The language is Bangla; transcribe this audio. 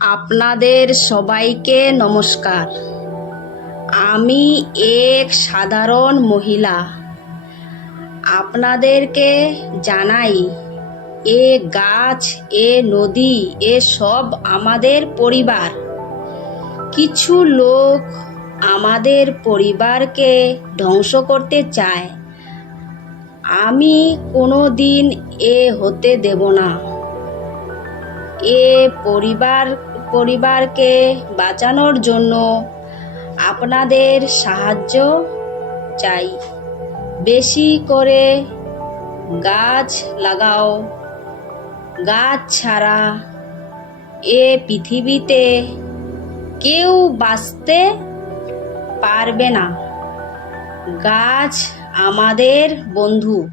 আপনাদের সবাইকে নমস্কার। আমি এক সাধারণ মহিলা। আপনাদেরকে জানাই, এ গাছ, এ নদী, এ সব আমাদের পরিবার। কিছু লোক আমাদের পরিবারকে ধ্বংস করতে চায়। আমি কোনো দিন এ হতে দেব না। এ পরিবার, পরিবারকে বাঁচানোর জন্য আপনাদের সাহায্য চাই। বেশি করে গাছ লাগাও। গাছ ছাড়া এ পৃথিবীতে কেউ বাঁচতে পারবে না। গাছ আমাদের বন্ধু।